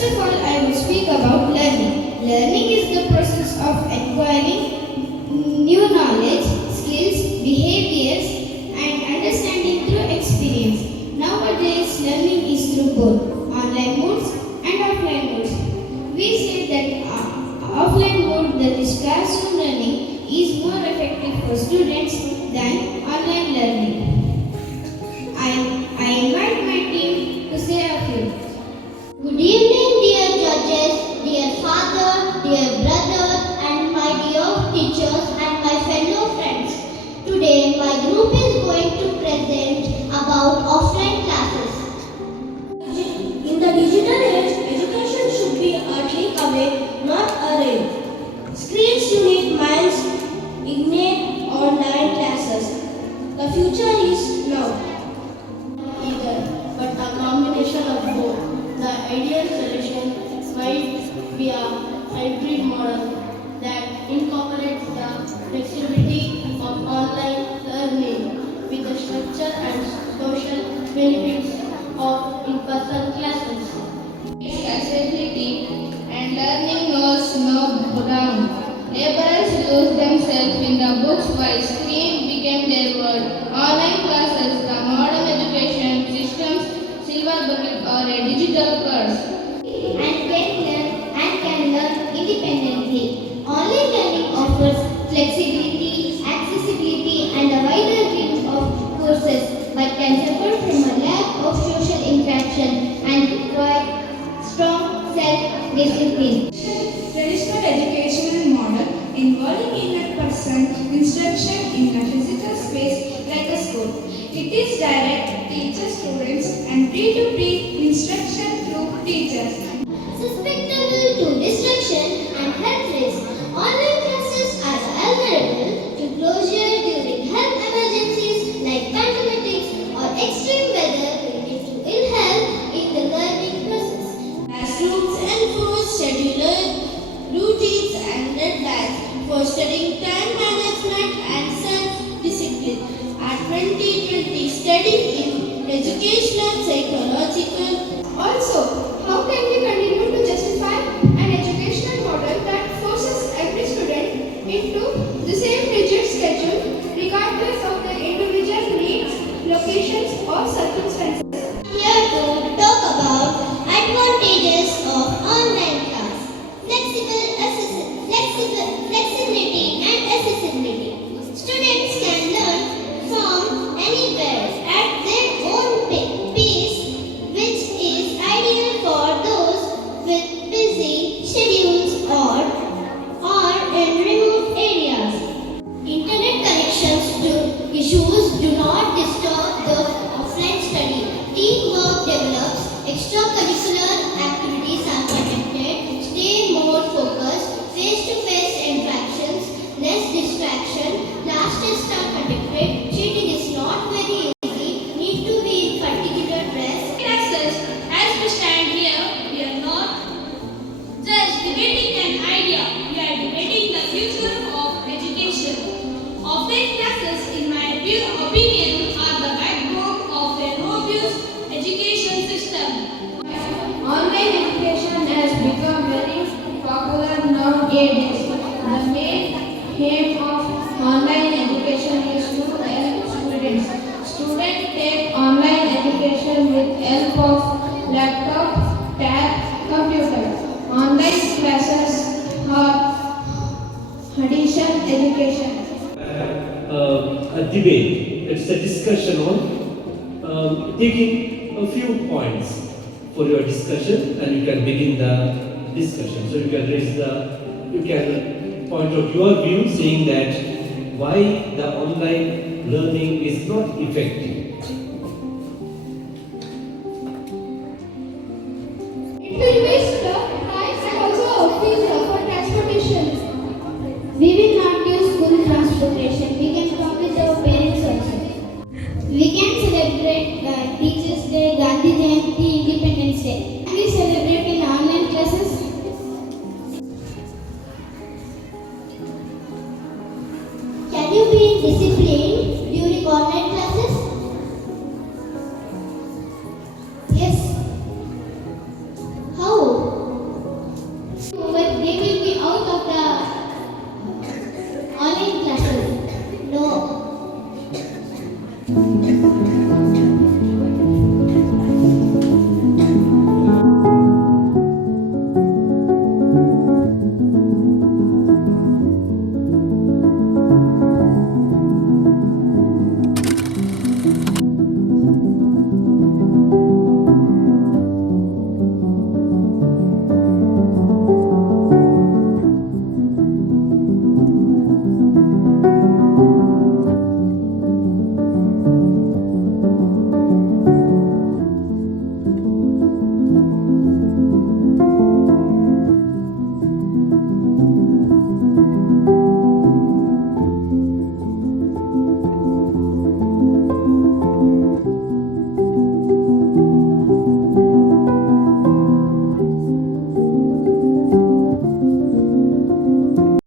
First of all, I will speak about learning. Learning is the process of acquiring new knowledge, skills, behaviors, and understanding through experience. Nowadays, learning is through both online modes and offline modes. We say that offline mode, that is classroom learning, is more effective for students than online learning. I invite my team to say a few. Good evening, dear judges, dear father, dear brother, and my dear teachers and my fellow friends. Today, my group is going to present about offline classes. In the digital age, education should be a takeaway, not a rail. Screens unite minds, ignite online classes. The future is now. Either, but a combination of both. The ideal solution might be a hybrid model that incorporates the flexibility of online learning with the structure and social benefits of in-person classes. Accessibility and learning knows no bounds. Laborers lose themselves in the books while screen became their world. Online classes, the modern education systems, silver bucket or a digital curse. And can learn independently. Online learning offers flexibility, accessibility, and a wider range of courses, but can suffer from a lack of social interaction and require strong self-discipline. Traditional educational model involving in-person instruction in a physical space like a school. It is direct, teacher students, and pre-to-pre instruction through teachers. Susceptible to distraction and health risks, online classes are vulnerable to closure during health emergencies like pandemics or extreme weather leading to ill health in the learning process. Classrooms enforce scheduler routines and deadlines, fostering time management and self-discipline. A 2020 study in educational psychological. Also, how can we continue to justify an educational model that forces every student into the same rigid schedule regardless of their individual needs, locations, or circumstances? Here to talk about advantages of online class, flexibility and accessibility. Students can learn from anywhere at their own pace, which is ideal for those with busy schedules or in remote areas. Internet connections issues do not disturb the offline study. Teamwork develops, extracurricular activities are conducted, stay more focused, face-to-face interactions, less distraction, class tests are conducted, cheating is not very easy, need to be in particular dress. As we stand here, we are not just debating an idea, we are debating the future of education. Offline classes, in my opinion, are the backbone of a robust education system. Online education has become very popular nowadays. The main aim of online education is to help students. Students take online education with help of laptop, tab, computer. Online classes are addition education. A debate. It's a discussion on taking a few points for your discussion, and you can begin the discussion. So you can point out your view, saying that why the online learning is not effective. It will waste the time and also outfeed for transportation. We will not use school transportation. We can come with our parents also. We can celebrate Teachers' Day, Gandhi Jayanti, Independence Day.